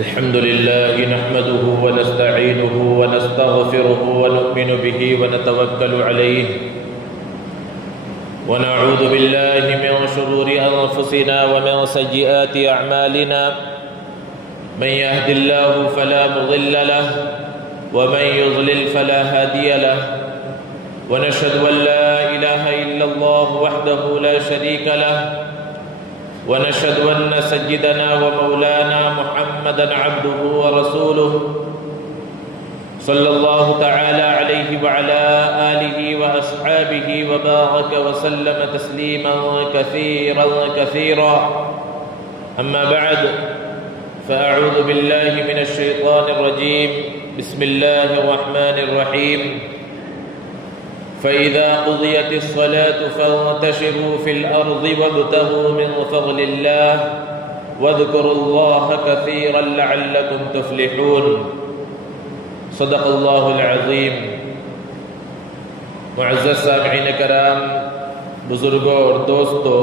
الحمد لله نحمده ونستعينه ونستغفره ونؤمن به ونتوكل عليه ونعوذ بالله من شرور أنفسنا ومن سيئات أعمالنا من يهد الله فلا مضل له ومن يضلل فلا هادي له ونشهد أن لا إله إلا الله وحده لا شريك له ونشهد أن سيدنا ومولانا محمدا عبده ورسوله صلى الله تعالى عليه وعلى آله وأصحابه وبارك وسلم تسليما كثيرا كثيرا أما بعد فأعوذ بالله من الشيطان الرجيم بسم الله الرحمن الرحيم فإذا قضيت الصلاة فانتشروا في الأرض وابتغوا من فضل الله واذكروا الله كثيرا لعلكم تفلحون صدق الله العظيم۔ معزز سامعین کرام، بزرگوں اور دوستوں،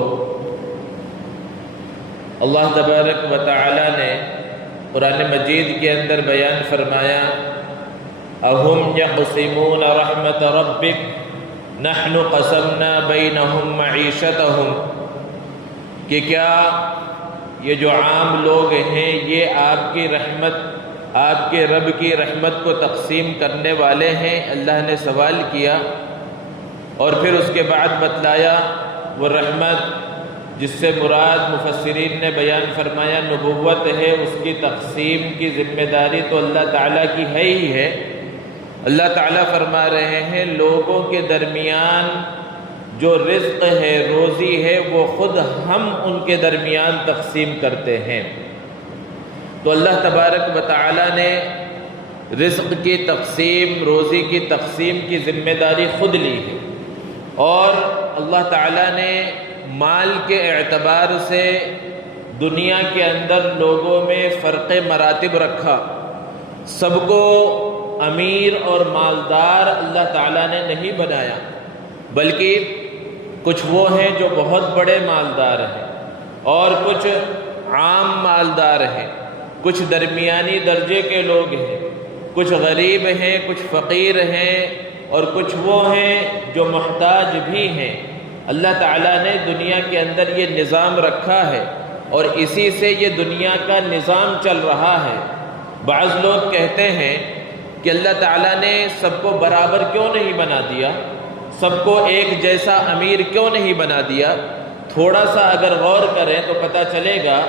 اللہ تبارک و تعالی نے قرآن مجید کے اندر بیان فرمایا اَهُمْ يَقْسِمُونَ رَحْمَةَ رَبِّكَ نحن قسمنا بینہم معیشتہم، کہ کیا یہ جو عام لوگ ہیں یہ آپ کی رحمت، آپ کے رب کی رحمت کو تقسیم کرنے والے ہیں؟ اللہ نے سوال کیا اور پھر اس کے بعد بتلایا وہ رحمت جس سے مراد مفسرین نے بیان فرمایا نبوت ہے، اس کی تقسیم کی ذمہ داری تو اللہ تعالیٰ کی ہے ہی ہے۔ اللہ تعالیٰ فرما رہے ہیں لوگوں کے درمیان جو رزق ہے، روزی ہے، وہ خود ہم ان کے درمیان تقسیم کرتے ہیں۔ تو اللہ تبارک و تعالیٰ نے رزق کی تقسیم، روزی کی تقسیم کی ذمہ داری خود لی ہے، اور اللہ تعالیٰ نے مال کے اعتبار سے دنیا کے اندر لوگوں میں فرق مراتب رکھا۔ سب کو امیر اور مالدار اللہ تعالیٰ نے نہیں بنایا، بلکہ کچھ وہ ہیں جو بہت بڑے مالدار ہیں اور کچھ عام مالدار ہیں، کچھ درمیانی درجے کے لوگ ہیں، کچھ غریب ہیں، کچھ فقیر ہیں، اور کچھ وہ ہیں جو محتاج بھی ہیں۔ اللہ تعالیٰ نے دنیا کے اندر یہ نظام رکھا ہے اور اسی سے یہ دنیا کا نظام چل رہا ہے۔ بعض لوگ کہتے ہیں کہ اللہ تعالیٰ نے سب کو برابر کیوں نہیں بنا دیا، سب کو ایک جیسا امیر کیوں نہیں بنا دیا؟ تھوڑا سا اگر غور کریں تو پتہ چلے گا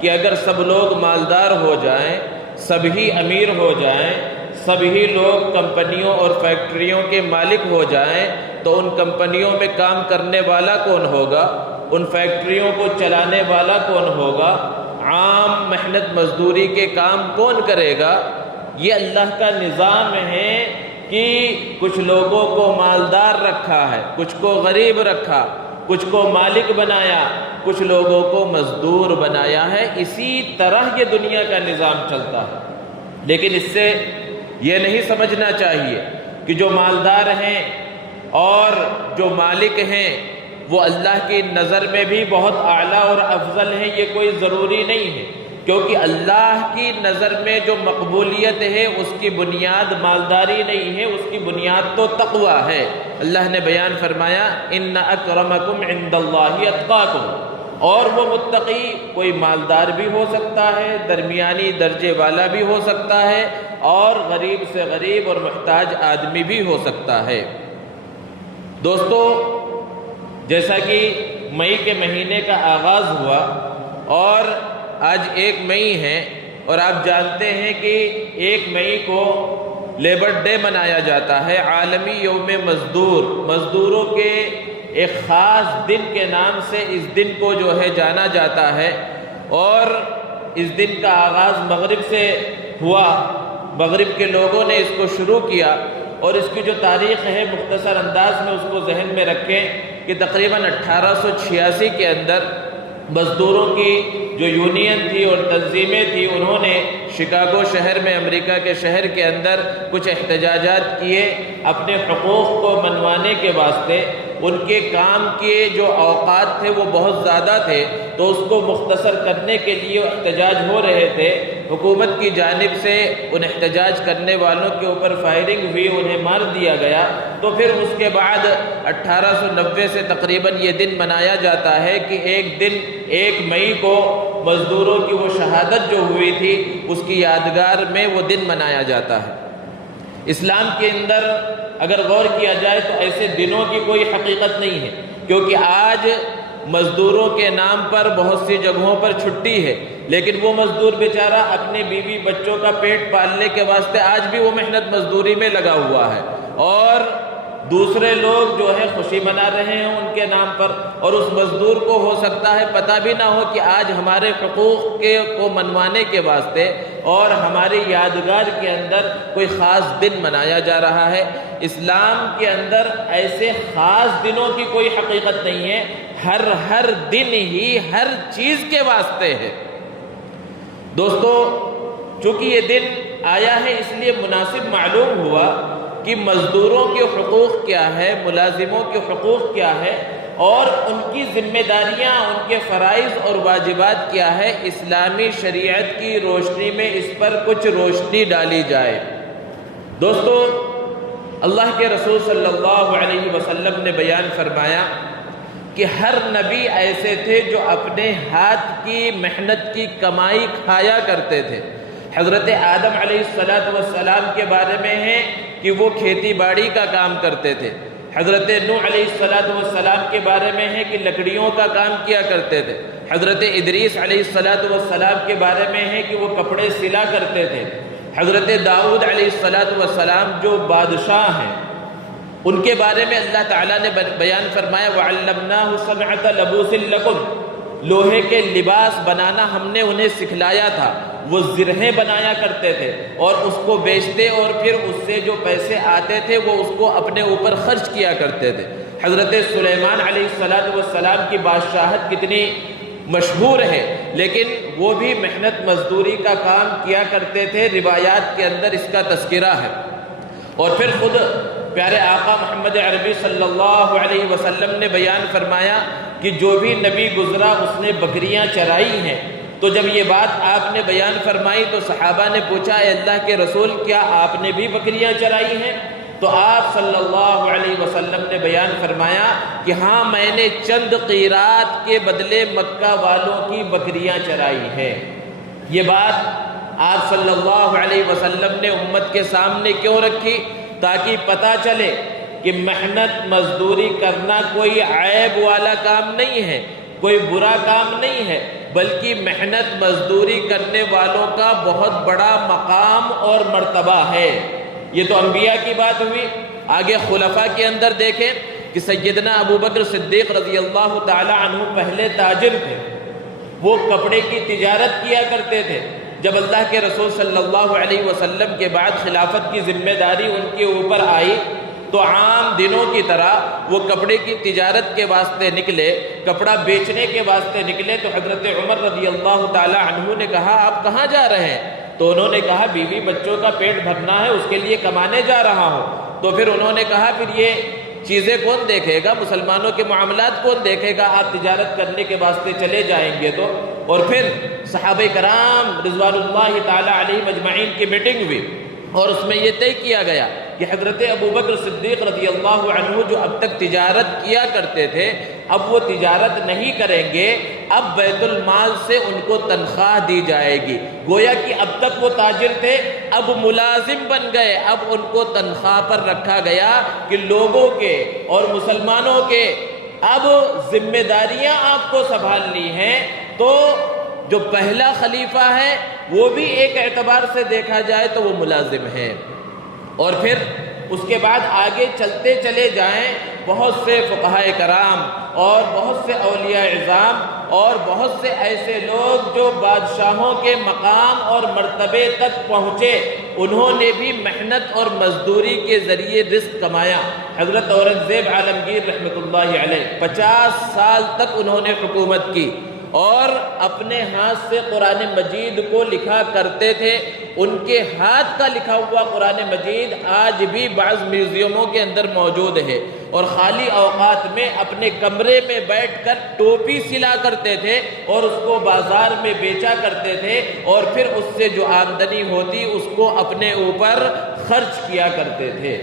کہ اگر سب لوگ مالدار ہو جائیں، سب ہی امیر ہو جائیں، سب ہی لوگ کمپنیوں اور فیکٹریوں کے مالک ہو جائیں، تو ان کمپنیوں میں کام کرنے والا کون ہوگا؟ ان فیکٹریوں کو چلانے والا کون ہوگا؟ عام محنت مزدوری کے کام کون کرے گا؟ یہ اللہ کا نظام ہے کہ کچھ لوگوں کو مالدار رکھا ہے، کچھ کو غریب رکھا، کچھ کو مالک بنایا، کچھ لوگوں کو مزدور بنایا ہے۔ اسی طرح یہ دنیا کا نظام چلتا ہے، لیکن اس سے یہ نہیں سمجھنا چاہیے کہ جو مالدار ہیں اور جو مالک ہیں وہ اللہ کی نظر میں بھی بہت اعلیٰ اور افضل ہیں، یہ کوئی ضروری نہیں ہے، کیونکہ اللہ کی نظر میں جو مقبولیت ہے اس کی بنیاد مالداری نہیں ہے، اس کی بنیاد تو تقوی ہے۔ اللہ نے بیان فرمایا ان اکرمکم عند اللہ اتقاکم، اور وہ متقی کوئی مالدار بھی ہو سکتا ہے، درمیانی درجے والا بھی ہو سکتا ہے، اور غریب سے غریب اور محتاج آدمی بھی ہو سکتا ہے۔ دوستو، جیسا کہ مئی کے مہینے کا آغاز ہوا اور آج 1 مئی ہے، اور آپ جانتے ہیں کہ 1 مئی کو لیبر ڈے منایا جاتا ہے، عالمی یوم مزدور، مزدوروں کے ایک خاص دن کے نام سے اس دن کو جو ہے جانا جاتا ہے، اور اس دن کا آغاز مغرب سے ہوا، مغرب کے لوگوں نے اس کو شروع کیا، اور اس کی جو تاریخ ہے مختصر انداز میں اس کو ذہن میں رکھیں کہ تقریباً 1886 کے اندر مزدوروں کی جو یونین تھی اور تنظیمیں تھیں، انہوں نے شکاگو شہر میں، امریکہ کے شہر کے اندر کچھ احتجاجات کیے اپنے حقوق کو منوانے کے واسطے۔ ان کے کام کے جو اوقات تھے وہ بہت زیادہ تھے، تو اس کو مختصر کرنے کے لیے احتجاج ہو رہے تھے۔ حکومت کی جانب سے ان احتجاج کرنے والوں کے اوپر فائرنگ ہوئی، انہیں مار دیا گیا، تو پھر اس کے بعد 1890 سے تقریباً یہ دن منایا جاتا ہے کہ ایک دن 1 مئی کو مزدوروں کی وہ شہادت جو ہوئی تھی اس کی یادگار میں وہ دن منایا جاتا ہے۔ اسلام کے اندر اگر غور کیا جائے تو ایسے دنوں کی کوئی حقیقت نہیں ہے، کیونکہ آج مزدوروں کے نام پر بہت سی جگہوں پر چھٹی ہے، لیکن وہ مزدور بیچارہ اپنے بیوی بچوں کا پیٹ پالنے کے واسطے آج بھی وہ محنت مزدوری میں لگا ہوا ہے، اور دوسرے لوگ جو ہے خوشی منا رہے ہیں ان کے نام پر، اور اس مزدور کو ہو سکتا ہے پتہ بھی نہ ہو کہ آج ہمارے حقوق کو منوانے کے واسطے اور ہماری یادگار کے اندر کوئی خاص دن منایا جا رہا ہے۔ اسلام کے اندر ایسے خاص دنوں کی کوئی حقیقت نہیں ہے، ہر دن ہی ہر چیز کے واسطے ہے۔ دوستو، چونکہ یہ دن آیا ہے اس لیے مناسب معلوم ہوا کہ مزدوروں کے حقوق کیا ہے، ملازموں کے حقوق کیا ہے، اور ان کی ذمہ داریاں، ان کے فرائض اور واجبات کیا ہے، اسلامی شریعت کی روشنی میں اس پر کچھ روشنی ڈالی جائے۔ دوستو، اللہ کے رسول صلی اللہ علیہ وسلم نے بیان فرمایا کہ ہر نبی ایسے تھے جو اپنے ہاتھ کی محنت کی کمائی کھایا کرتے تھے۔ حضرت آدم علیہ السلام کے بارے میں ہے کہ وہ کھیتی باڑی کا کام کرتے تھے۔ حضرت نوح علیہ السلام کے بارے میں ہے کہ لکڑیوں کا کام کیا کرتے تھے۔ حضرت ادریس علیہ السلام کے بارے میں ہے کہ وہ کپڑے سلا کرتے تھے۔ حضرت داؤد علیہ السلام جو بادشاہ ہیں ان کے بارے میں اللہ تعالیٰ نے بیان فرمایا وَعَلَّمْنَاهُ صَنْعَةَ لَبُوسٍ لَكُمْ، لوہے کے لباس بنانا ہم نے انہیں سکھلایا تھا۔ وہ زرہیں بنایا کرتے تھے اور اس کو بیچتے اور پھر اس سے جو پیسے آتے تھے وہ اس کو اپنے اوپر خرچ کیا کرتے تھے۔ حضرت سلیمان علیہ السلام کی بادشاہت کتنی مشہور ہے، لیکن وہ بھی محنت مزدوری کا کام کیا کرتے تھے، روایات کے اندر اس کا تذکرہ ہے۔ اور پھر خود پیارے آقا محمد عربی صلی اللہ علیہ وسلم نے بیان فرمایا کہ جو بھی نبی گزرا اس نے بکریاں چرائی ہیں۔ تو جب یہ بات آپ نے بیان فرمائی تو صحابہ نے پوچھا اے اللہ کے رسول کیا آپ نے بھی بکریاں چرائی ہیں؟ تو آپ صلی اللہ علیہ وسلم نے بیان فرمایا کہ ہاں میں نے چند قیرات کے بدلے مکہ والوں کی بکریاں چرائی ہیں۔ یہ بات آپ صلی اللہ علیہ وسلم نے امت کے سامنے کیوں رکھی؟ تاکہ پتہ چلے کہ محنت مزدوری کرنا کوئی عیب والا کام نہیں ہے، کوئی برا کام نہیں ہے، بلکہ محنت مزدوری کرنے والوں کا بہت بڑا مقام اور مرتبہ ہے۔ یہ تو انبیاء کی بات ہوئی۔ آگے خلفاء کے اندر دیکھیں کہ سیدنا ابو بکر صدیق رضی اللہ تعالی عنہ پہلے تاجر تھے، وہ کپڑے کی تجارت کیا کرتے تھے۔ جب اللہ کے رسول صلی اللہ علیہ وسلم کے بعد خلافت کی ذمہ داری ان کے اوپر آئی تو عام دنوں کی طرح وہ کپڑے کی تجارت کے واسطے نکلے، کپڑا بیچنے کے واسطے نکلے۔ تو حضرت عمر رضی اللہ تعالی عنہ نے کہا آپ کہاں جا رہے ہیں؟ تو انہوں نے کہا بیوی بچوں کا پیٹ بھرنا ہے، اس کے لیے کمانے جا رہا ہوں۔ تو پھر انہوں نے کہا پھر یہ چیزیں کون دیکھے گا، مسلمانوں کے معاملات کون دیکھے گا، آپ تجارت کرنے کے واسطے چلے جائیں گے تو۔ اور پھر صحابہ کرام رضوان اللہ تعالی علیہم اجمعین کی میٹنگ ہوئی اور اس میں یہ طے کیا گیا کہ حضرت ابو بکر صدیق رضی اللہ عنہ جو اب تک تجارت کیا کرتے تھے اب وہ تجارت نہیں کریں گے، اب بیت المال سے ان کو تنخواہ دی جائے گی۔ گویا کہ اب تک وہ تاجر تھے، اب ملازم بن گئے، اب ان کو تنخواہ پر رکھا گیا کہ لوگوں کے اور مسلمانوں کے اب ذمہ داریاں آپ کو سنبھالنی ہیں۔ تو جو پہلا خلیفہ ہے وہ بھی ایک اعتبار سے دیکھا جائے تو وہ ملازم ہے۔ اور پھر اس کے بعد آگے چلتے چلے جائیں، بہت سے فقہائے کرام اور بہت سے اولیاء اعظام اور بہت سے ایسے لوگ جو بادشاہوں کے مقام اور مرتبے تک پہنچے، انہوں نے بھی محنت اور مزدوری کے ذریعے رزق کمایا۔ حضرت اورنگزیب عالمگیر رحمۃ اللہ علیہ 50 سال تک انہوں نے حکومت کی اور اپنے ہاتھ سے قرآن مجید کو لکھا کرتے تھے۔ ان کے ہاتھ کا لکھا ہوا قرآن مجید آج بھی بعض میوزیموں کے اندر موجود ہے۔ اور خالی اوقات میں اپنے کمرے میں بیٹھ کر ٹوپی سلا کرتے تھے اور اس کو بازار میں بیچا کرتے تھے اور پھر اس سے جو آمدنی ہوتی اس کو اپنے اوپر خرچ کیا کرتے تھے۔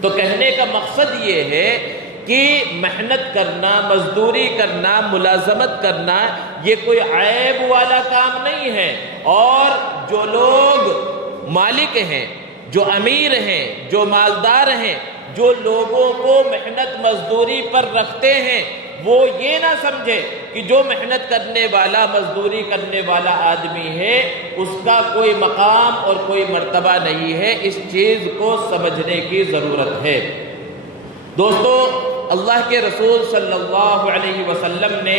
تو کہنے کا مقصد یہ ہے کہ محنت کرنا، مزدوری کرنا، ملازمت کرنا یہ کوئی عیب والا کام نہیں ہے، اور جو لوگ مالک ہیں، جو امیر ہیں، جو مالدار ہیں، جو لوگوں کو محنت مزدوری پر رکھتے ہیں، وہ یہ نہ سمجھے کہ جو محنت کرنے والا، مزدوری کرنے والا آدمی ہے اس کا کوئی مقام اور کوئی مرتبہ نہیں ہے۔ اس چیز کو سمجھنے کی ضرورت ہے۔ دوستو، اللہ کے رسول صلی اللہ علیہ وسلم نے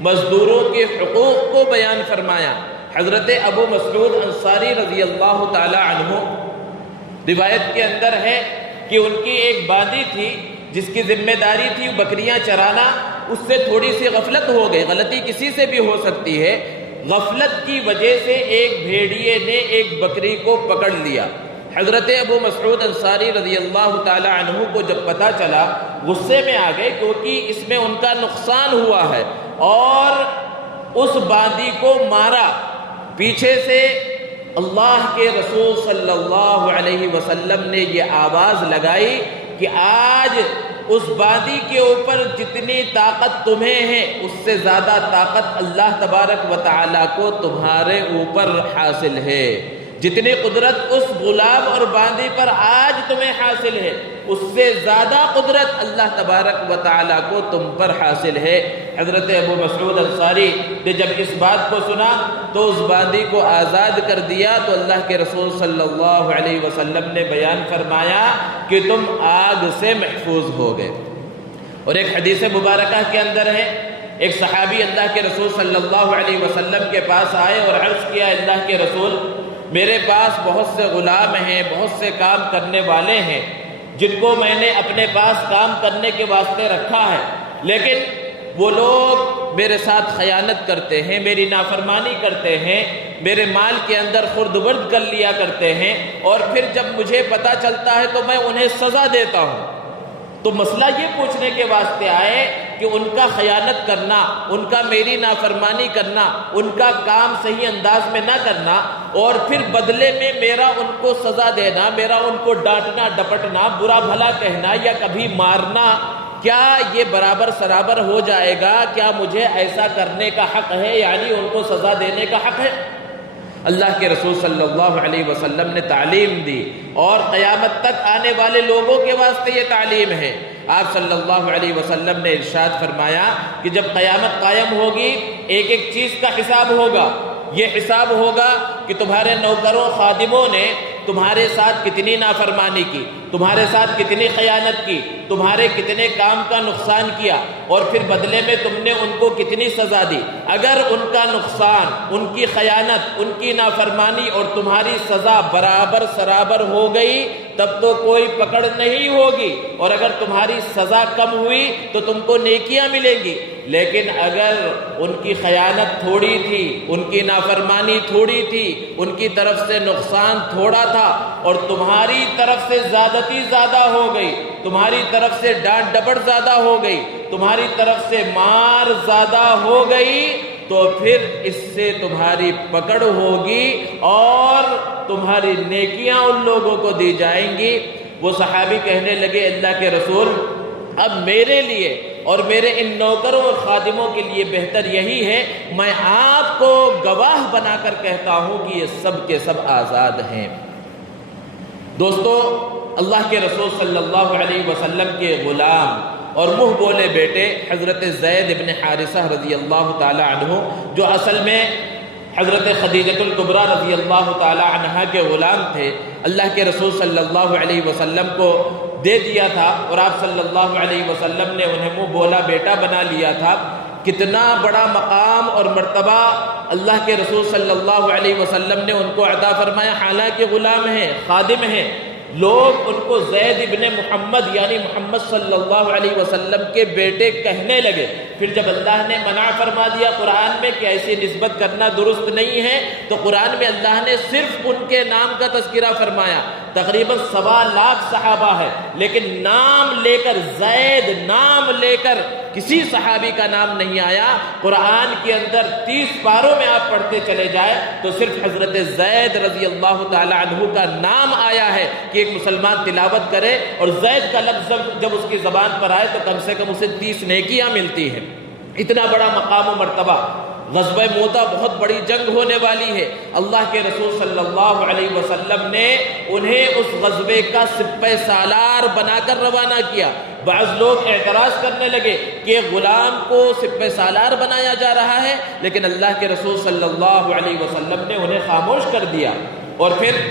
مزدوروں کے حقوق کو بیان فرمایا۔ حضرت ابو مسعود انصاری رضی اللہ تعالی عنہ، روایت کے اندر ہے کہ ان کی ایک باندی تھی جس کی ذمہ داری تھی بکریاں چرانا، اس سے تھوڑی سی غفلت ہو گئی، غلطی کسی سے بھی ہو سکتی ہے، غفلت کی وجہ سے ایک بھیڑیے نے ایک بکری کو پکڑ لیا۔ حضرت ابو مسعود انصاری رضی اللہ تعالی عنہ کو جب پتہ چلا غصے میں آ گئے، کیونکہ اس میں ان کا نقصان ہوا ہے، اور اس باندی کو مارا۔ پیچھے سے اللہ کے رسول صلی اللہ علیہ وسلم نے یہ آواز لگائی کہ آج اس باندی کے اوپر جتنی طاقت تمہیں ہے اس سے زیادہ طاقت اللہ تبارک و تعالیٰ کو تمہارے اوپر حاصل ہے۔ جتنی قدرت اس غلام اور باندی پر آج تمہیں حاصل ہے اس سے زیادہ قدرت اللہ تبارک و تعالیٰ کو تم پر حاصل ہے۔ حضرت ابو مسعود انصاری نے جب اس بات کو سنا تو اس باندی کو آزاد کر دیا، تو اللہ کے رسول صلی اللہ علیہ وسلم نے بیان فرمایا کہ تم آگ سے محفوظ ہو گئے۔ اور ایک حدیث مبارکہ کے اندر ہے، ایک صحابی اللہ کے رسول صلی اللہ علیہ وسلم کے پاس آئے اور عرض کیا، اللہ کے رسول، میرے پاس بہت سے غلام ہیں، بہت سے کام کرنے والے ہیں جن کو میں نے اپنے پاس کام کرنے کے واسطے رکھا ہے، لیکن وہ لوگ میرے ساتھ خیانت کرتے ہیں، میری نافرمانی کرتے ہیں، میرے مال کے اندر خرد برد کر لیا کرتے ہیں، اور پھر جب مجھے پتہ چلتا ہے تو میں انہیں سزا دیتا ہوں۔ تو مسئلہ یہ پوچھنے کے واسطے آئے کہ ان کا خیانت کرنا، ان کا میری نافرمانی کرنا، ان کا کام صحیح انداز میں نہ کرنا، اور پھر بدلے میں میرا ان کو سزا دینا، میرا ان کو ڈانٹنا، ڈپٹنا، برا بھلا کہنا یا کبھی مارنا، کیا یہ برابر سرابر ہو جائے گا؟ کیا مجھے ایسا کرنے کا حق ہے، یعنی ان کو سزا دینے کا حق ہے؟ اللہ کے رسول صلی اللہ علیہ وسلم نے تعلیم دی، اور قیامت تک آنے والے لوگوں کے واسطے یہ تعلیم ہے۔ آپ صلی اللہ علیہ وسلم نے ارشاد فرمایا کہ جب قیامت قائم ہوگی ایک ایک چیز کا حساب ہوگا۔ یہ حساب ہوگا کہ تمہارے نوکروں خادموں نے تمہارے ساتھ کتنی نافرمانی کی، تمہارے ساتھ کتنی خیانت کی، تمہارے کتنے کام کا نقصان کیا، اور پھر بدلے میں تم نے ان کو کتنی سزا دی۔ اگر ان کا نقصان، ان کی خیانت، ان کی نافرمانی اور تمہاری سزا برابر سرابر ہو گئی تب تو کوئی پکڑ نہیں ہوگی، اور اگر تمہاری سزا کم ہوئی تو تم کو نیکیاں ملیں گی۔ لیکن اگر ان کی خیانت تھوڑی تھی، ان کی نافرمانی تھوڑی تھی، ان کی طرف سے نقصان تھوڑا تھا، اور تمہاری طرف سے زیادتی زیادہ ہو گئی، تمہاری طرف سے ڈانٹ ڈپٹ زیادہ ہو گئی، تمہاری طرف سے مار زیادہ ہو گئی، تو پھر اس سے تمہاری پکڑ ہوگی اور تمہاری نیکیاں ان لوگوں کو دی جائیں گی۔ وہ صحابی کہنے لگے، اللہ کے رسول، اب میرے لیے اور میرے ان نوکروں اور خادموں کے لیے بہتر یہی ہے، میں آپ کو گواہ بنا کر کہتا ہوں کہ یہ سب کے سب آزاد ہیں۔ دوستو، اللہ کے رسول صلی اللہ علیہ وسلم کے غلام اور منہ بولے بیٹے حضرت زید بن حارثہ رضی اللہ تعالی عنہ، جو اصل میں حضرت خدیجہ الکبریٰ رضی اللہ تعالی عنہا کے غلام تھے، اللہ کے رسول صلی اللہ علیہ وسلم کو دے دیا تھا، اور آپ صلی اللہ علیہ وسلم نے انہیں منہ بولا بیٹا بنا لیا تھا۔ کتنا بڑا مقام اور مرتبہ اللہ کے رسول صلی اللہ علیہ وسلم نے ان کو عطا فرمایا، حالانکہ غلام ہیں، خادم ہیں۔ لوگ ان کو زید ابن محمد یعنی محمد صلی اللہ علیہ وسلم کے بیٹے کہنے لگے۔ پھر جب اللہ نے منع فرما دیا قرآن میں کہ ایسی نسبت کرنا درست نہیں ہے، تو قرآن میں اللہ نے صرف ان کے نام کا تذکرہ فرمایا، تقریباً 1.25 لاکھ صحابہ ہے، لیکن نام لے کر زید نام لے کر کسی صحابی کا نام نہیں آیا۔ قرآن کے اندر 30 پاروں میں آپ پڑھتے چلے جائے تو صرف حضرت زید رضی اللہ تعالی عنہ کا نام آیا ہے کہ ایک مسلمان تلاوت کرے اور زید کا لفظ جب اس کی زبان پر آئے تو کم سے کم اسے 30 نیکیاں ملتی ہیں۔ اتنا بڑا مقام و مرتبہ۔ غزوہ موتا بہت بڑی جنگ ہونے والی ہے، اللہ کے رسول صلی اللہ علیہ وسلم نے انہیں اس غزوے کا سپہ سالار بنا کر روانہ کیا۔ بعض لوگ اعتراض کرنے لگے کہ غلام کو سپہ سالار بنایا جا رہا ہے، لیکن اللہ کے رسول صلی اللہ علیہ وسلم نے انہیں خاموش کر دیا، اور پھر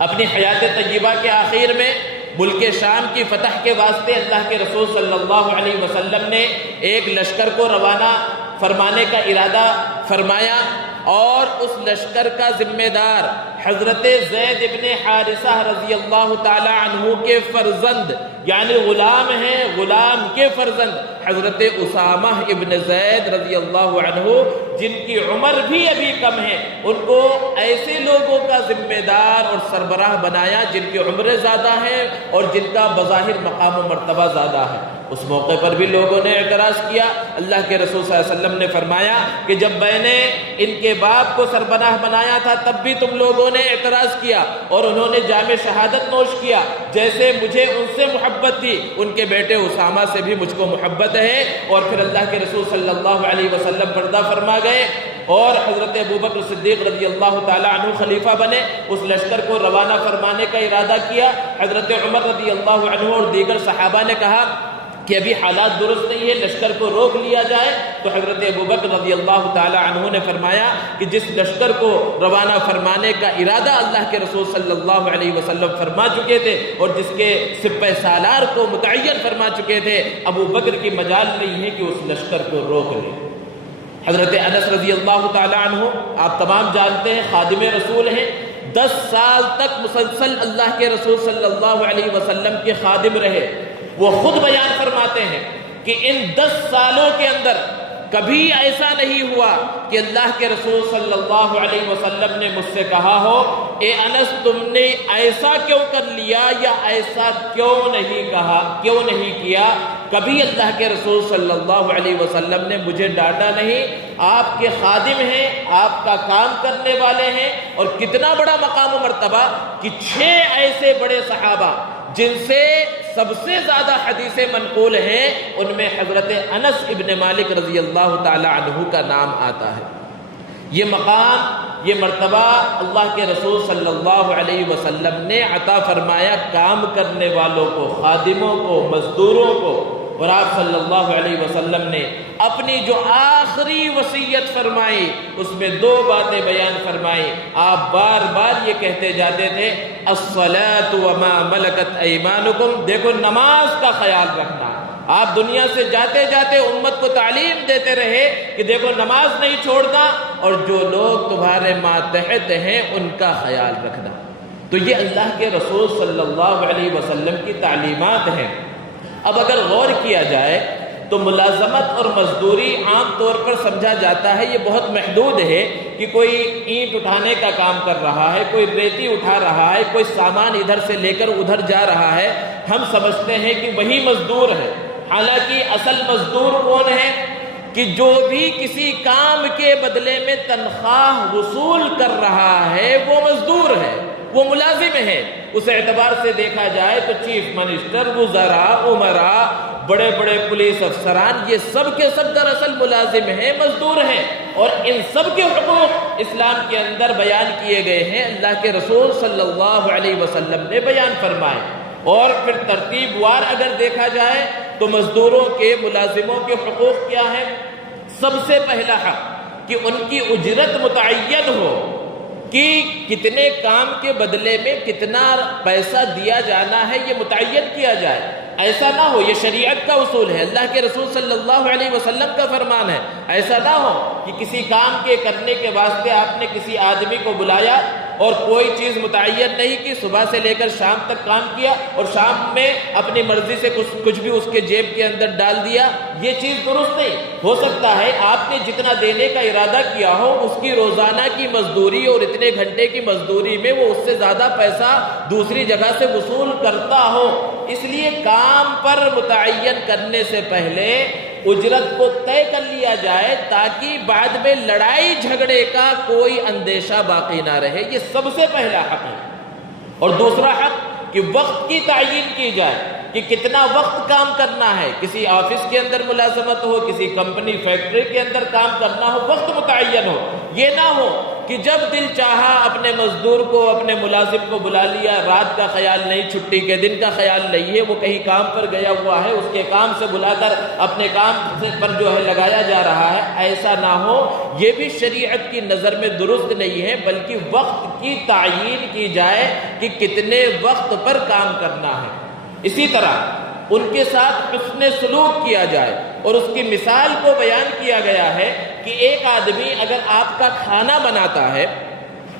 اپنی حیات طیبہ کے آخر میں ملک شام کی فتح کے واسطے اللہ کے رسول صلی اللہ علیہ وسلم نے ایک لشکر کو روانہ فرمانے کا ارادہ فرمایا، اور اس لشکر کا ذمہ دار حضرت زید ابن حارثہ رضی اللہ تعالی عنہ کے فرزند، یعنی غلام ہیں، غلام کے فرزند حضرت اسامہ ابن زید رضی اللہ عنہ، جن کی عمر بھی ابھی کم ہے، ان کو ایسے لوگوں کا ذمہ دار اور سربراہ بنایا جن کی عمریں زیادہ ہیں اور جن کا بظاہر مقام و مرتبہ زیادہ ہے۔ اس موقع پر بھی لوگوں نے اعتراض کیا۔ اللہ کے رسول صلی اللہ علیہ وسلم نے فرمایا کہ جب میں نے ان کے باپ کو سربراہ بنایا تھا تب بھی تم لوگوں نے اعتراض کیا اور انہوں نے جام شہادت نوش کیا، جیسے مجھے ان سے محبت تھی ان کے بیٹے اسامہ سے بھی مجھ کو محبت ہے۔ اور پھر اللہ کے رسول صلی اللہ علیہ وسلم پردہ فرما گئے اور حضرت ابوبکر صدیق رضی اللہ تعالی عنہ خلیفہ بنے، اس لشکر کو روانہ فرمانے کا ارادہ کیا۔ حضرت عمر رضی اللہ عنہ اور دیگر صحابہ نے کہا کہ ابھی حالات درست نہیں ہے، لشکر کو روک لیا جائے، تو حضرت ابوبکر رضی اللہ تعالی عنہ نے فرمایا کہ جس لشکر کو روانہ فرمانے کا ارادہ اللہ کے رسول صلی اللہ علیہ وسلم فرما چکے تھے اور جس کے سپہ سالار کو متعین فرما چکے تھے، ابوبکر کی مجال نہیں ہے کہ اس لشکر کو روک لیں۔ حضرت انس رضی اللہ تعالی عنہ آپ تمام جانتے ہیں، خادم رسول ہیں، 10 سال تک مسلسل اللہ کے رسول صلی اللہ علیہ وسلم کے خادم رہے۔ وہ خود بیان فرماتے ہیں کہ ان 10 سالوں کے اندر کبھی ایسا نہیں ہوا کہ اللہ کے رسول صلی اللہ علیہ وسلم نے مجھ سے کہا ہو اے انس تم نے ایسا کیوں کر لیا یا ایسا کیوں نہیں کہا، کیوں نہیں کیا۔ کبھی اللہ کے رسول صلی اللہ علیہ وسلم نے مجھے ڈانٹا نہیں۔ آپ کے خادم ہیں، آپ کا کام کرنے والے ہیں، اور کتنا بڑا مقام و مرتبہ کہ 6 ایسے بڑے صحابہ جن سے سب سے زیادہ حدیثیں منقول ہیں، ان میں حضرت انس ابن مالک رضی اللہ تعالی عنہ کا نام آتا ہے۔ یہ مقام، یہ مرتبہ اللہ کے رسول صلی اللہ علیہ وسلم نے عطا فرمایا کام کرنے والوں کو، خادموں کو، مزدوروں کو۔ اور آپ صلی اللہ علیہ وسلم نے اپنی جو آخری وصیت فرمائی اس میں 2 باتیں بیان فرمائی۔ آپ بار بار یہ کہتے جاتے تھے الصلاۃ وما ملکت ایمانکم، دیکھو نماز کا خیال رکھنا۔ آپ دنیا سے جاتے جاتے امت کو تعلیم دیتے رہے کہ دیکھو نماز نہیں چھوڑنا، اور جو لوگ تمہارے ماتحت ہیں ان کا خیال رکھنا۔ تو یہ اللہ کے رسول صلی اللہ علیہ وسلم کی تعلیمات ہیں۔ اب اگر غور کیا جائے تو ملازمت اور مزدوری عام طور پر سمجھا جاتا ہے یہ بہت محدود ہے کہ کوئی اینٹ اٹھانے کا کام کر رہا ہے، کوئی ریتی اٹھا رہا ہے، کوئی سامان ادھر سے لے کر ادھر جا رہا ہے، ہم سمجھتے ہیں کہ وہی مزدور ہے۔ حالانکہ اصل مزدور کون ہے؟ کہ جو بھی کسی کام کے بدلے میں تنخواہ وصول کر رہا ہے وہ مزدور ہے، وہ ملازم ہے۔ اس اعتبار سے دیکھا جائے تو چیف منسٹر، وزراء، امراء، بڑے بڑے پولیس افسران، یہ سب کے سب دراصل ملازم ہیں، مزدور ہیں، اور ان سب کے حقوق اسلام کے اندر بیان کیے گئے ہیں، اللہ کے رسول صلی اللہ علیہ وسلم نے بیان فرمائے۔ اور پھر ترتیب وار اگر دیکھا جائے تو مزدوروں کے، ملازموں کے حقوق کیا ہیں؟ سب سے پہلا حق کہ ان کی اجرت متعین ہو، کہ کتنے کام کے بدلے میں کتنا پیسہ دیا جانا ہے یہ متعین کیا جائے۔ ایسا نہ ہو، یہ شریعت کا اصول ہے، اللہ کے رسول صلی اللہ علیہ وسلم کا فرمان ہے، ایسا نہ ہو کہ کسی کام کے کرنے کے واسطے آپ نے کسی آدمی کو بلایا اور کوئی چیز متعین نہیں کی، صبح سے لے کر شام تک کام کیا اور شام میں اپنی مرضی سے کچھ بھی اس کے جیب کے اندر ڈال دیا، یہ چیز درست نہیں۔ ہو سکتا ہے آپ نے جتنا دینے کا ارادہ کیا ہو اس کی روزانہ کی مزدوری اور اتنے گھنٹے کی مزدوری میں وہ اس سے زیادہ پیسہ دوسری جگہ سے وصول کرتا ہو، اس لیے کام پر متعین کرنے سے پہلے اجرت کو طے کر لیا جائے تاکہ بعد میں لڑائی جھگڑے کا کوئی اندیشہ باقی نہ رہے۔ یہ سب سے پہلا حق ہے۔ اور دوسرا حق کہ وقت کی تعیین کی جائے کہ کتنا وقت کام کرنا ہے، کسی آفس کے اندر ملازمت ہو، کسی کمپنی فیکٹری کے اندر کام کرنا ہو، وقت متعین ہو۔ یہ نہ ہو کہ جب دل چاہا اپنے مزدور کو، اپنے ملازم کو بلا لیا، رات کا خیال نہیں، چھٹی کے دن کا خیال نہیں ہے، وہ کہیں کام پر گیا ہوا ہے، اس کے کام سے بلا کر اپنے کام پر جو ہے لگایا جا رہا ہے، ایسا نہ ہو۔ یہ بھی شریعت کی نظر میں درست نہیں ہے، بلکہ وقت کی تعیین کی جائے کہ کتنے وقت پر کام کرنا ہے۔ اسی طرح ان کے ساتھ حسن سلوک کیا جائے، اور اس کی مثال کو بیان کیا گیا ہے کہ ایک آدمی اگر آپ کا کھانا بناتا ہے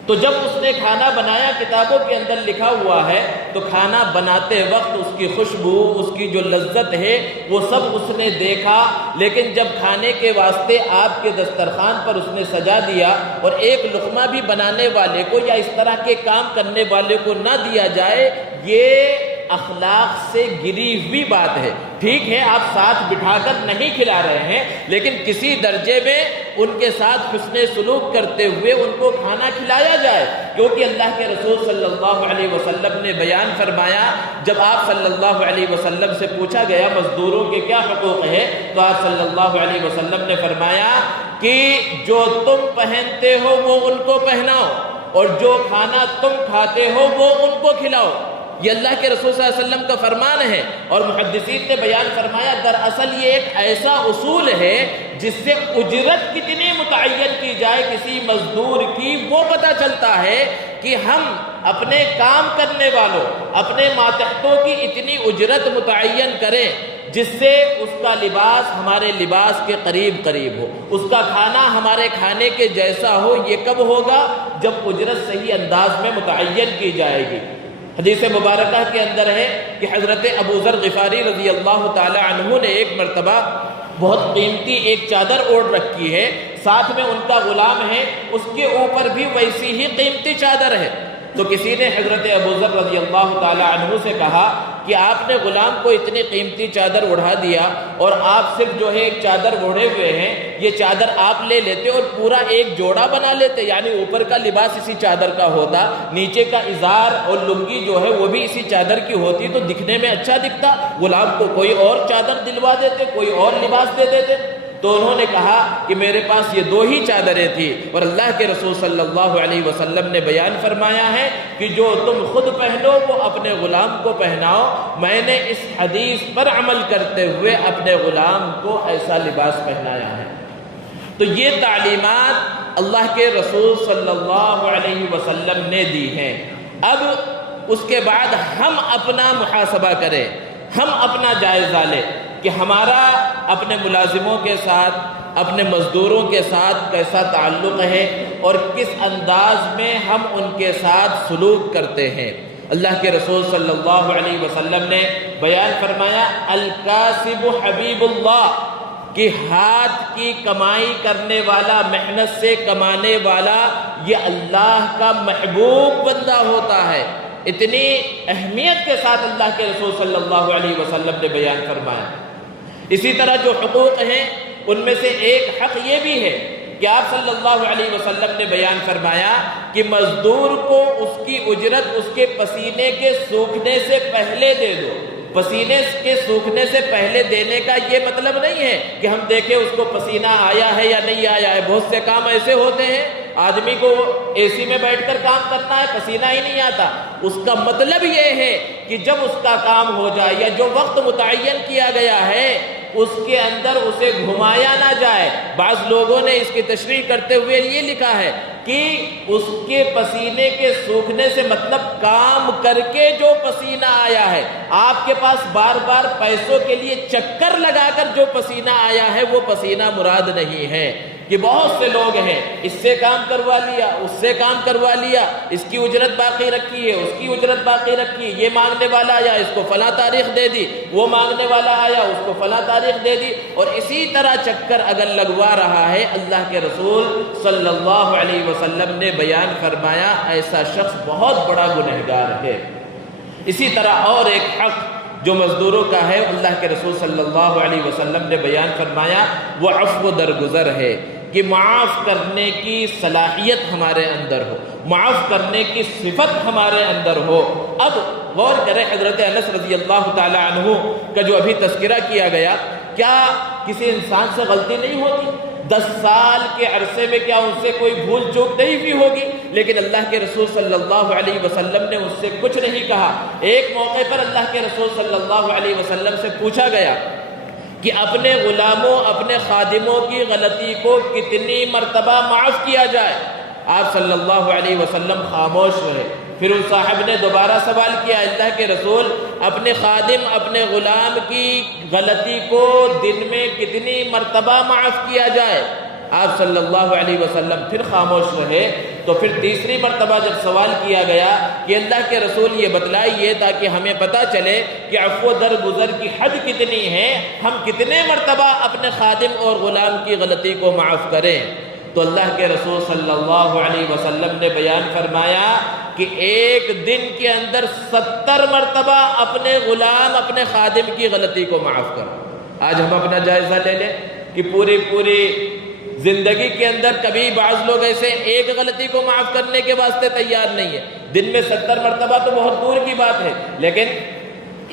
تو جب اس نے کھانا بنایا، کتابوں کے اندر لکھا ہوا ہے، تو کھانا بناتے وقت اس کی خوشبو، اس کی جو لذت ہے وہ سب اس نے دیکھا، لیکن جب کھانے کے واسطے آپ کے دسترخوان پر اس نے سجا دیا اور ایک لقمہ بھی بنانے والے کو یا اس طرح کے کام کرنے والے کو نہ دیا جائے، یہ اخلاق سے گری ہوئی بات ہے۔ ٹھیک ہے آپ ساتھ بٹھا کر نہیں کھلا رہے ہیں، لیکن کسی درجے میں ان کے ساتھ حسن سلوک کرتے ہوئے ان کو کھانا کھلایا جائے، کیونکہ اللہ کے رسول صلی اللہ علیہ وسلم نے بیان فرمایا، جب آپ صلی اللہ علیہ وسلم سے پوچھا گیا مزدوروں کے کیا حقوق ہے، تو آپ صلی اللہ علیہ وسلم نے فرمایا کہ جو تم پہنتے ہو وہ ان کو پہناؤ، اور جو کھانا تم کھاتے ہو وہ ان کو کھلاؤ۔ یہ اللہ کے رسول صلی اللہ علیہ وسلم کا فرمان ہے، اور محدثین نے بیان فرمایا دراصل یہ ایک ایسا اصول ہے جس سے اجرت کتنی متعین کی جائے کسی مزدور کی وہ پتہ چلتا ہے کہ ہم اپنے کام کرنے والوں، اپنے ماتحتوں کی اتنی اجرت متعین کریں جس سے اس کا لباس ہمارے لباس کے قریب قریب ہو، اس کا کھانا ہمارے کھانے کے جیسا ہو۔ یہ کب ہوگا؟ جب اجرت صحیح انداز میں متعین کی جائے گی۔ حدیث مبارکہ کے اندر ہے کہ حضرت ابو ذر غفاری رضی اللہ تعالی عنہ نے ایک مرتبہ بہت قیمتی ایک چادر اوڑھ رکھی ہے، ساتھ میں ان کا غلام ہے، اس کے اوپر بھی ویسی ہی قیمتی چادر ہے۔ تو کسی نے حضرت ابو ذر رضی اللہ تعالی عنہ سے کہا کہ آپ نے غلام کو اتنی قیمتی چادر اڑھا دیا اور آپ صرف جو ہے ایک چادر اوڑھے ہوئے ہیں، یہ چادر آپ لے لیتے اور پورا ایک جوڑا بنا لیتے، یعنی اوپر کا لباس اسی چادر کا ہوتا، نیچے کا ازار اور لنگی جو ہے وہ بھی اسی چادر کی ہوتی تو دکھنے میں اچھا دکھتا، غلام کو کوئی اور چادر دلوا دیتے، کوئی اور لباس دے دیتے۔ تو انہوں نے کہا کہ میرے پاس یہ دو ہی چادریں تھیں، اور اللہ کے رسول صلی اللہ علیہ وسلم نے بیان فرمایا ہے کہ جو تم خود پہنو وہ اپنے غلام کو پہناؤ۔ میں نے اس حدیث پر عمل کرتے ہوئے اپنے غلام کو ایسا لباس پہنایا ہے۔ تو یہ تعلیمات اللہ کے رسول صلی اللہ علیہ وسلم نے دی ہیں۔ اب اس کے بعد ہم اپنا محاسبہ کریں، ہم اپنا جائزہ لیں کہ ہمارا اپنے ملازموں کے ساتھ، اپنے مزدوروں کے ساتھ کیسا تعلق ہے اور کس انداز میں ہم ان کے ساتھ سلوک کرتے ہیں۔ اللہ کے رسول صلی اللہ علیہ وسلم نے بیان فرمایا الکاسب حبیب اللہ، کہ ہاتھ کی کمائی کرنے والا، محنت سے کمانے والا، یہ اللہ کا محبوب بندہ ہوتا ہے۔ اتنی اہمیت کے ساتھ اللہ کے رسول صلی اللہ علیہ وسلم نے بیان فرمایا۔ اسی طرح جو حقوق ہیں ان میں سے ایک حق یہ بھی ہے کہ آپ صلی اللہ علیہ وسلم نے بیان فرمایا کہ مزدور کو اس کی اجرت اس کے پسینے کے سوکھنے سے پہلے دے دو۔ پسینے کے سوکھنے سے پہلے دینے کا یہ مطلب نہیں ہے کہ ہم دیکھیں اس کو پسینہ آیا ہے یا نہیں آیا ہے۔ بہت سے کام ایسے ہوتے ہیں آدمی کو اے سی میں بیٹھ کر کام کرنا ہے، پسینہ ہی نہیں آتا۔ اس کا مطلب یہ ہے کہ جب اس کا کام ہو جائے یا جو وقت متعین کیا گیا ہے اس کے اندر اسے گھمایا نہ جائے۔ بعض لوگوں نے اس کی تشریح کرتے ہوئے یہ لکھا ہے کہ اس کے پسینے کے سوکھنے سے مطلب کام کر کے جو پسینہ آیا ہے، آپ کے پاس بار بار پیسوں کے لیے چکر لگا کر جو پسینہ آیا ہے وہ پسینہ مراد نہیں ہے۔ کہ بہت سے لوگ ہیں اس سے کام کروا لیا، اس سے کام کروا لیا، اس کی اجرت باقی رکھی ہے، اس کی اجرت باقی رکھی ہے، یہ مانگنے والا آیا اس کو فلاں تاریخ دے دی، وہ مانگنے والا آیا اس کو فلاں تاریخ دے دی، اور اسی طرح چکر اگر لگوا رہا ہے، اللہ کے رسول صلی اللہ علیہ وسلم نے بیان فرمایا ایسا شخص بہت بڑا گنہگار ہے۔ اسی طرح اور ایک حق جو مزدوروں کا ہے، اللہ کے رسول صلی اللہ علیہ وسلم نے بیان فرمایا وہ عفو درگزر ہے، کہ معاف کرنے کی صلاحیت ہمارے اندر ہو، معاف کرنے کی صفت ہمارے اندر ہو۔ اب غور کریں، حضرت انس رضی اللہ تعالی عنہ کا جو ابھی تذکرہ کیا گیا، کیا کسی انسان سے غلطی نہیں ہوتی؟ 10 سال کے عرصے میں کیا ان سے کوئی بھول چوک نہیں بھی ہوگی؟ لیکن اللہ کے رسول صلی اللہ علیہ وسلم نے اس سے کچھ نہیں کہا۔ ایک موقع پر اللہ کے رسول صلی اللہ علیہ وسلم سے پوچھا گیا کہ اپنے غلاموں، اپنے خادموں کی غلطی کو کتنی مرتبہ معاف کیا جائے؟ آپ صلی اللہ علیہ وسلم خاموش رہے۔ پھر اس صاحب نے دوبارہ سوال کیا، اللہ کے رسول اپنے خادم، اپنے غلام کی غلطی کو دن میں کتنی مرتبہ معاف کیا جائے؟ آپ صلی اللہ علیہ وسلم پھر خاموش رہے۔ تو پھر تیسری مرتبہ جب سوال کیا گیا کہ اللہ کے رسول یہ بتلائیے تاکہ ہمیں پتہ چلے کہ عفو درگزر کی حد کتنی ہے، ہم کتنے مرتبہ اپنے خادم اور غلام کی غلطی کو معاف کریں؟ تو اللہ کے رسول صلی اللہ علیہ وسلم نے بیان فرمایا کہ ایک دن کے اندر 70 مرتبہ اپنے غلام، اپنے خادم کی غلطی کو معاف کرو۔ آج ہم اپنا جائزہ لے لیں کہ پوری زندگی کے اندر کبھی بعض لوگ ایسے ایک غلطی کو معاف کرنے کے واسطے تیار نہیں ہے۔ دن میں 70 مرتبہ تو بہت دور کی بات ہے، لیکن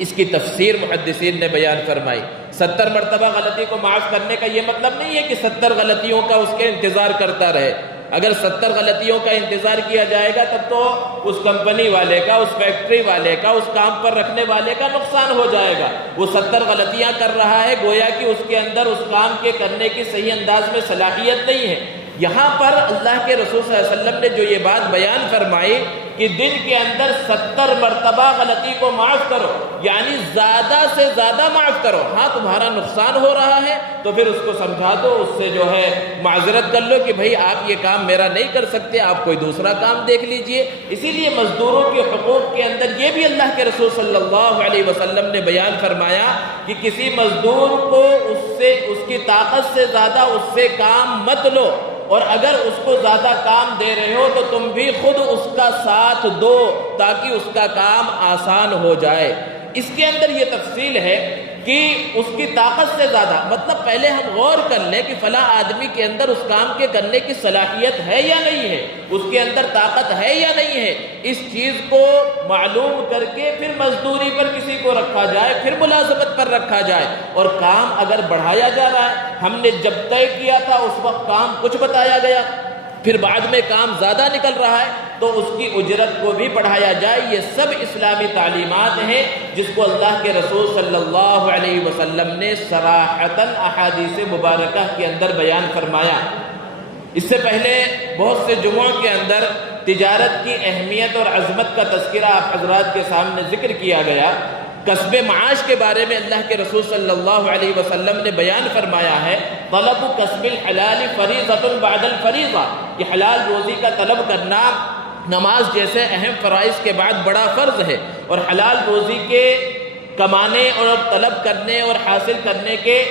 اس کی تفسیر محدثین نے بیان فرمائی۔ 70 مرتبہ غلطی کو معاف کرنے کا یہ مطلب نہیں ہے کہ 70 غلطیوں کا اس کے انتظار کرتا رہے۔ اگر 70 غلطیوں کا انتظار کیا جائے گا تب تو اس کمپنی والے کا، اس فیکٹری والے کا، اس کام پر رکھنے والے کا نقصان ہو جائے گا۔ وہ 70 غلطیاں کر رہا ہے، گویا کہ اس کے اندر اس کام کے کرنے کی صحیح انداز میں صلاحیت نہیں ہے۔ یہاں پر اللہ کے رسول صلی اللہ علیہ وسلم نے جو یہ بات بیان فرمائی کہ دن کے اندر 70 مرتبہ غلطی کو معاف کرو، یعنی زیادہ سے زیادہ معاف کرو۔ ہاں تمہارا نقصان ہو رہا ہے تو پھر اس کو سمجھا دو، اس سے جو ہے معذرت کر لو کہ بھئی آپ یہ کام میرا نہیں کر سکتے، آپ کوئی دوسرا کام دیکھ لیجئے۔ اسی لیے مزدوروں کے حقوق کے اندر یہ بھی اللہ کے رسول صلی اللہ علیہ وسلم نے بیان فرمایا کہ کسی مزدور کو اس کی طاقت سے زیادہ اس سے کام مت لو، اور اگر اس کو زیادہ کام دے رہے ہو تو تم بھی خود اس کا ساتھ دو تاکہ اس کا کام آسان ہو جائے۔ اس کے اندر یہ تفصیل ہے کہ اس کی طاقت سے زیادہ، مطلب پہلے ہم غور کر لیں کہ فلاں آدمی کے اندر اس کام کے کرنے کی صلاحیت ہے یا نہیں ہے، اس کے اندر طاقت ہے یا نہیں ہے۔ اس چیز کو معلوم کر کے پھر مزدوری پر کسی کو رکھا جائے، پھر ملازمت پر رکھا جائے۔ اور کام اگر بڑھایا جا رہا ہے، ہم نے جب طے کیا تھا اس وقت کام کچھ بتایا گیا، پھر بعد میں کام زیادہ نکل رہا ہے تو اس کی اجرت کو بھی بڑھایا جائے۔ یہ سب اسلامی تعلیمات ہیں جس کو اللہ کے رسول صلی اللہ علیہ وسلم نے صراحتاً احادیث مبارکہ کے اندر بیان فرمایا۔ اس سے پہلے بہت سے جمعوں کے اندر تجارت کی اہمیت اور عظمت کا تذکرہ آپ حضرات کے سامنے ذکر کیا گیا۔ کسب معاش کے بارے میں اللہ کے رسول صلی اللہ علیہ وسلم نے بیان فرمایا ہے، طلب کسب الحلال فریضۃ بعد الفریضہ، کہ حلال روزی کا طلب کرنا نماز جیسے اہم فرائض کے بعد بڑا فرض ہے، اور حلال روزی کے کمانے اور طلب کرنے اور حاصل کرنے کے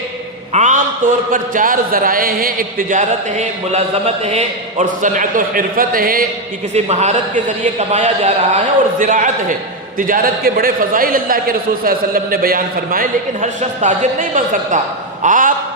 عام طور پر 4 ذرائع ہیں۔ ایک تجارت ہے، ملازمت ہے، اور صنعت و حرفت ہے کہ کسی مہارت کے ذریعے کمایا جا رہا ہے، اور زراعت ہے۔ تجارت کے بڑے فضائل اللہ کے رسول صلی اللہ علیہ وسلم نے بیان فرمائے، لیکن ہر شخص تاجر نہیں بن سکتا۔ آپ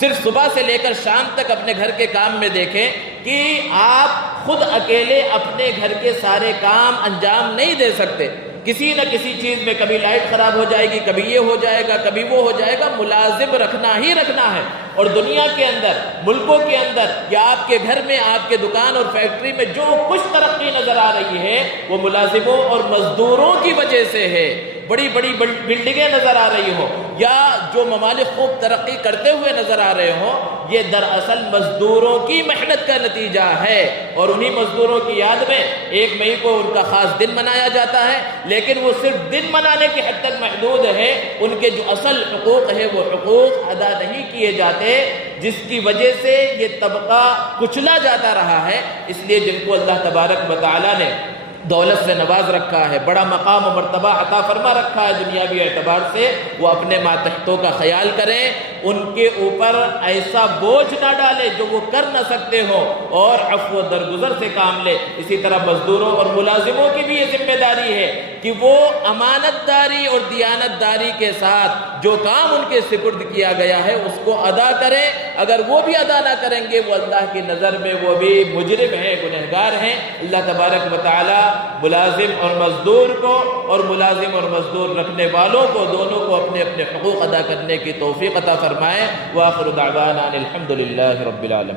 صرف صبح سے لے کر شام تک اپنے گھر کے کام میں دیکھیں کہ آپ خود اکیلے اپنے گھر کے سارے کام انجام نہیں دے سکتے۔ کسی نہ کسی چیز میں کبھی لائٹ خراب ہو جائے گی، کبھی یہ ہو جائے گا، کبھی وہ ہو جائے گا، ملازم رکھنا ہی رکھنا ہے۔ اور دنیا کے اندر، ملکوں کے اندر، یا آپ کے گھر میں، آپ کے دکان اور فیکٹری میں جو کچھ ترقی نظر آ رہی ہے وہ ملازموں اور مزدوروں کی وجہ سے ہے۔ بڑی بڑی بلڈنگیں نظر آ رہی ہوں یا جو ممالک خوب ترقی کرتے ہوئے نظر آ رہے ہوں، یہ دراصل مزدوروں کی محنت کا نتیجہ ہے، اور انہی مزدوروں کی یاد میں 1 مئی کو ان کا خاص دن منایا جاتا ہے، لیکن وہ صرف دن منانے کی حد تک محدود ہے، ان کے جو اصل حقوق ہے وہ حقوق ادا نہیں کیے جاتے، جس کی وجہ سے یہ طبقہ کچلا جاتا رہا ہے۔ اس لیے جن کو اللہ تبارک و تعالیٰ نے دولت سے نواز رکھا ہے، بڑا مقام و مرتبہ عطا فرما رکھا ہے دنیاوی اعتبار سے، وہ اپنے ماتحتوں کا خیال کریں، ان کے اوپر ایسا بوجھ نہ ڈالے جو وہ کر نہ سکتے ہوں، اور عفو و درگزر سے کام لے۔ اسی طرح مزدوروں اور ملازموں کی بھی یہ ذمہ داری ہے کہ وہ امانت داری اور دیانت داری کے ساتھ جو کام ان کے سپرد کیا گیا ہے اس کو ادا کریں۔ اگر وہ بھی ادا نہ کریں گے، وہ اللہ کی نظر میں وہ بھی مجرم ہیں، گنہگار ہیں۔ اللہ تبارک و تعالی ملازم اور مزدور کو اور ملازم اور مزدور رکھنے والوں کو دونوں کو اپنے اپنے حقوق ادا کرنے کی توفیق عطا فرمائے۔ وآخر دعوانا الحمد للہ رب العالمین۔